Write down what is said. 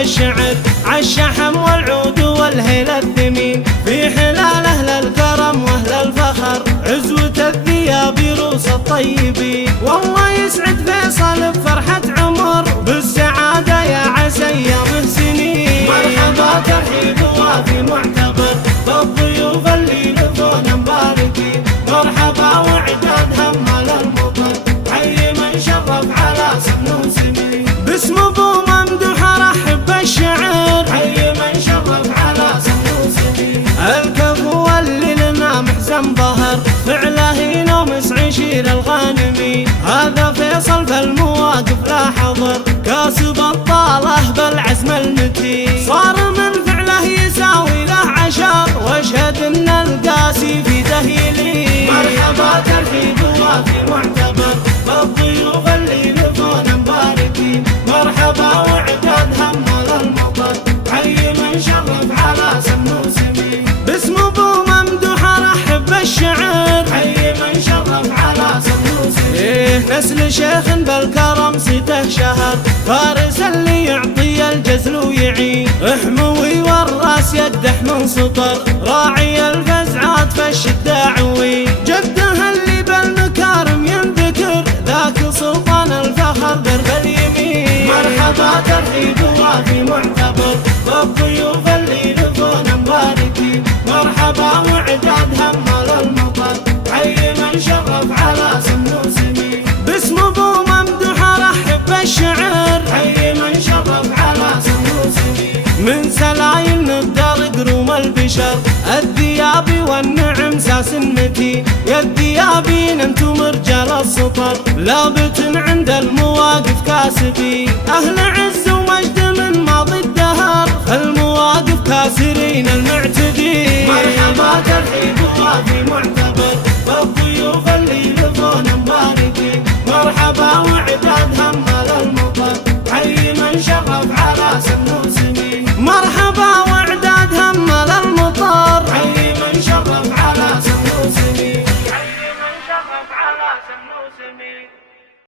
الشعر عالشحم والعود والهيل الثمين، في حلال أهل الكرم وأهل الفخر عزوة الثياب روس الطيبين. والله يسعد فيصل بفرحة عمر بالسعادة يا عسى أيامه سنين. مرحبا ترحيب وافي معتبر بالضيوف اللي لفونا مباركين، مرحبا وعداد همال المطر حي من شرف على سن وسمين. باسم ابو ممدوح ارحب بالشعر حي من شرف على سن وسمين. الكفو اللي لنا محزن ظهر فعله ينومس عشير الغانمين، هذا فيصل فالمواقف لا حضر كاسب الطاله بالعزم المتين، صار من فعله يساوي له عشر واشهد ان القاسي في دهيلين. مرحبا ترحيب وافي معتبر بالضيوف اللي لفونا مباركين، مرحبا وعداد همال المطر حي من شرف على سن وسمين. باسم ابو ممدوح ارحب بالشعر حي من شرف على سن وسمين. نسل شيخ بالكرم صيته شهر فارس اللي يعطي الجزل ويعين، حموي والراس يقدح من سطر راعي الفزعات فالشدة عوي، جده اللي بالمكارم ينذكر ذاك سلطان الفخر درب اليمين. مرحبا ترحيب وافي معتبر بالضيوف اللي لفونا مباركين، مرحبا وعداد همال المطر حي من شرف على سن وسمين. باسم ابو ممدوح ارحب بالشعر حي من شرف على سن وسمين. من سلايل نقدر قروم البشر الذيابي والنعم ساس متين، يا الذيابين انتم رجال السطر لابت عند المواقف كاسبين، اهل عز ومجد من ماضي الدهر المواقف كاسرين المعتدين. مرحبا ترحيب وافي معتبر بالضيوف اللي لفونا مباركين، مرحبا وعداد همال المطر حي من شرف على سن وسمين.